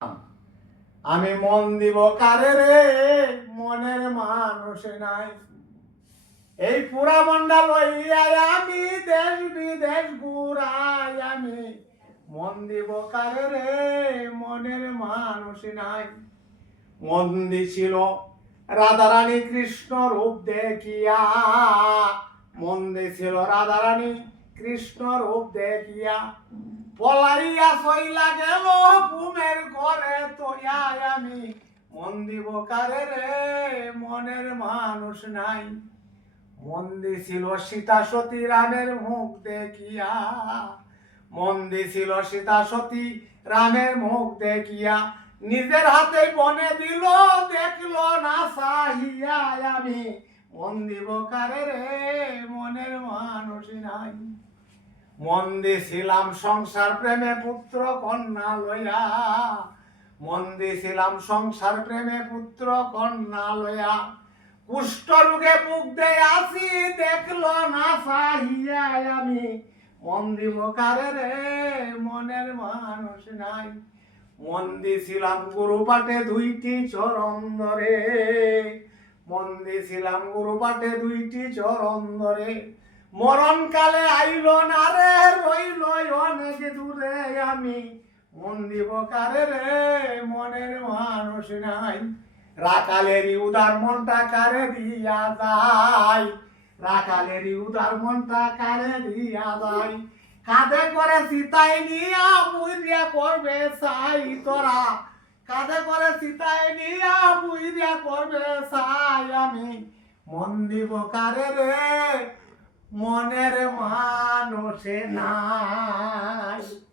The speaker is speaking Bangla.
আমি মন দিব কারে রে, মনের মানুষ নাই। এই পুরা মন্ডা লইয়া আমি দেশ বিদেশ ঘুরাই, আমি মন দিব কারে রে, মনের মানুষ নাই। মন দিছিল রাধারানী কৃষ্ণ রূপ দেখিয়া, মন দিছিল রাধারানী কৃষ্ণ রূপ দেখিয়া। পলাইয়া সইলা গেল ঘুমের ঘরে তোয়া, আমি মন দিব কারে রে, মনের মানুষ নাই। মন দিছিল সীতা সতী রামের মুখ দেখিয়া, মন দিছিল সীতা সতী রামের মুখ দেখিয়া। নিজের হাতে বনে দিল, দেখলো না চাহিয়া, আমি মন দিব কারে রে, মনের মানুষ নাই। মন দিছিলাম সংসার প্রেমে পুত্র কন্যা লয়া, মন দিছিলাম সংসার প্রেমে পুত্র কন্যা লয়া। কুষ্ঠ রোগে বুক দে আসি, দেখলো না চাহিয়া, আমি মন দিব কারে রে, মনের মানুষ নাই। মন দিছিলাম গুরু পাঠে দুইটি চরণ ধরে, মন দিছিলাম গুরু পাঠে দুইটি চরণ ধরে। মরণ কালে আইল না রে, রইল অনেক দূরে, আমি মন দিব কারে রে, মনের মানুষ নাই। রাকালেরই উদার মনটা কারে দিয়া যায়, রাকালেরই উদার মনটা কারে দিয়া যায়। কাঁধে করে সীতাই নিয়া বুইরিয়া করবে সাই তোরা, কাঁধে করে সীতাই নিয়া বুইরিয়া করবে সাই, আমি মন দিব কারে রে, মনের মানুষ নাই।